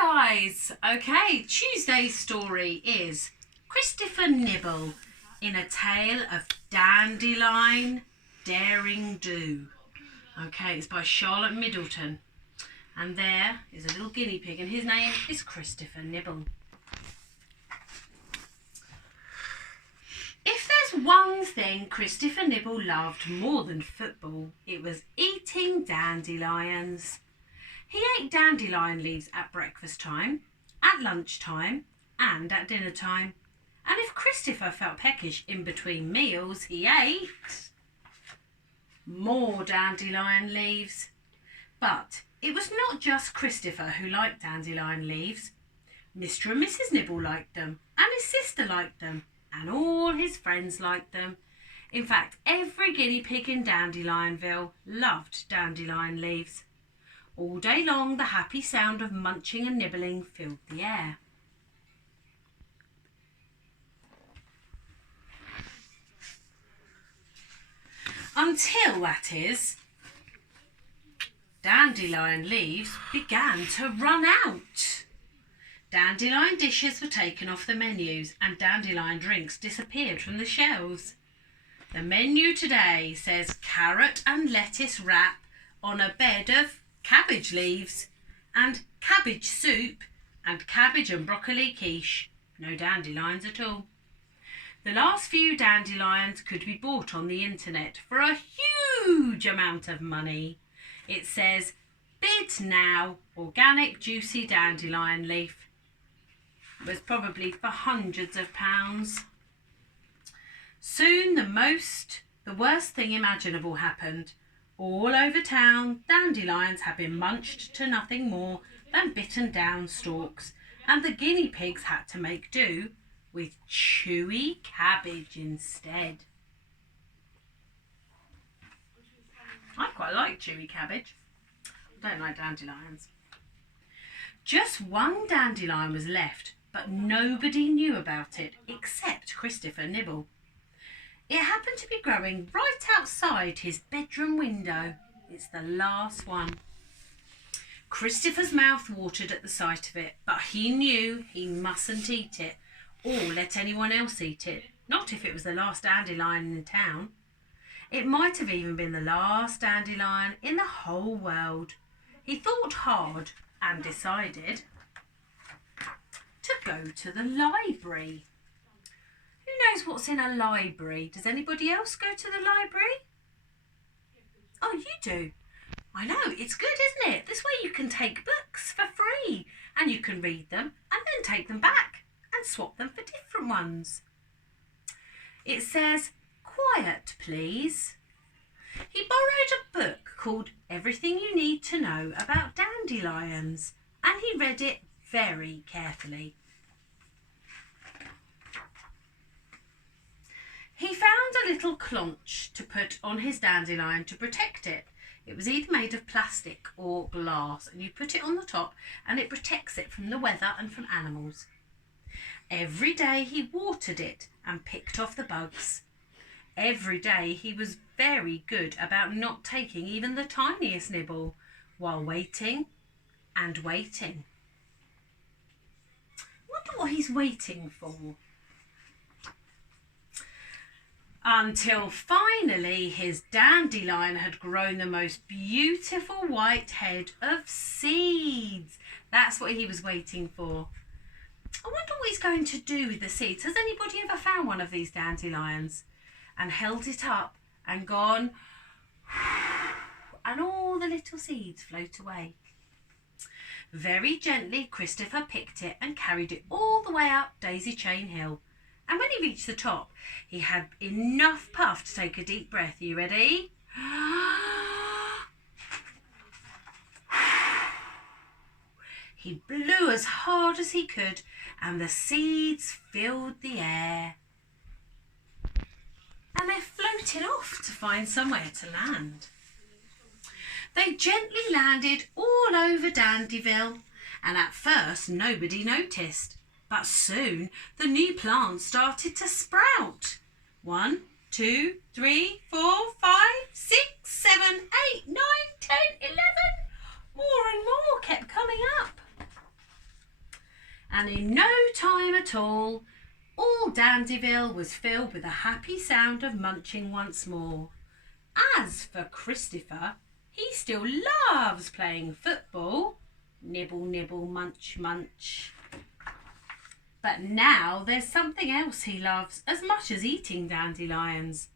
guys. Okay, Tuesday's story is Christopher Nibble in a tale of dandelion daring do. Okay, it's by Charlotte Middleton. And there is a little guinea pig and his name is Christopher Nibble. If there's one thing Christopher Nibble loved more than football, it was eating dandelions. He ate dandelion leaves at breakfast time, at lunch time, and at dinner time. And if Christopher felt peckish in between meals, he ate more dandelion leaves. But it was not just Christopher who liked dandelion leaves. Mr. and Mrs. Nibble liked them, and his sister liked them, and all his friends liked them. In fact, every guinea pig in Dandelionville loved dandelion leaves. All day long, the happy sound of munching and nibbling filled the air. Until, that is, dandelion leaves began to run out. Dandelion dishes were taken off the menus and dandelion drinks disappeared from the shelves. The menu today says carrot and lettuce wrap on a bed of cabbage leaves and cabbage soup and cabbage and broccoli quiche. No dandelions at all. The last few dandelions could be bought on the internet for a huge amount of money. It says bid now, organic juicy dandelion leaf. It was probably for hundreds of pounds. Soon the worst thing imaginable happened. All over town, dandelions had been munched to nothing more than bitten down stalks, and the guinea pigs had to make do with chewy cabbage instead. I quite like chewy cabbage. I don't like dandelions. Just one dandelion was left, but nobody knew about it except Christopher Nibble. It happened to be growing right outside his bedroom window. It's the last one. Christopher's mouth watered at the sight of it, but he knew he mustn't eat it or let anyone else eat it, not if it was the last dandelion in town. It might have even been the last dandelion in the whole world. He thought hard and decided to go to the library. Who knows what's in a library? Does anybody else go to the library? Oh, you do. I know, it's good, isn't it? This way you can take books for free and you can read them and then take them back and swap them for different ones. It says, quiet please. He borrowed a book called Everything You Need to Know About Dandelions and he read it very carefully. He found a little clonch to put on his dandelion to protect it. It was either made of plastic or glass, and you put it on the top and it protects it from the weather and from animals. Every day he watered it and picked off the bugs. Every day he was very good about not taking even the tiniest nibble while waiting and waiting. I wonder what he's waiting for. Until finally his dandelion had grown the most beautiful white head of seeds. That's what he was waiting for. I wonder what he's going to do with the seeds. Has anybody ever found one of these dandelions and held it up and gone and all the little seeds float away? Very gently Christopher picked it and carried it all the way up Daisy Chain Hill. And when he reached the top, he had enough puff to take a deep breath. Are you ready? He blew as hard as he could, and the seeds filled the air. And they're floating off to find somewhere to land. They gently landed all over Dandyville, and at first nobody noticed. But soon the new plants started to sprout. 1, 2, 3, 4, 5, 6, 7, 8, 9, 10, 11. More and more kept coming up. And in no time at all Dandyville was filled with a happy sound of munching once more. As for Christopher, he still loves playing football. Nibble, nibble, munch, munch. But now there's something else he loves as much as eating dandelions.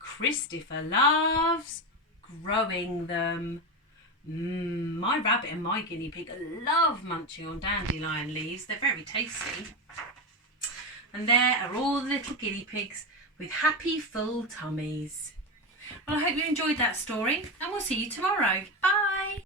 Christopher loves growing them. My rabbit and my guinea pig love munching on dandelion leaves. They're very tasty. And there are all the little guinea pigs with happy, full tummies. Well, I hope you enjoyed that story, and we'll see you tomorrow. Bye!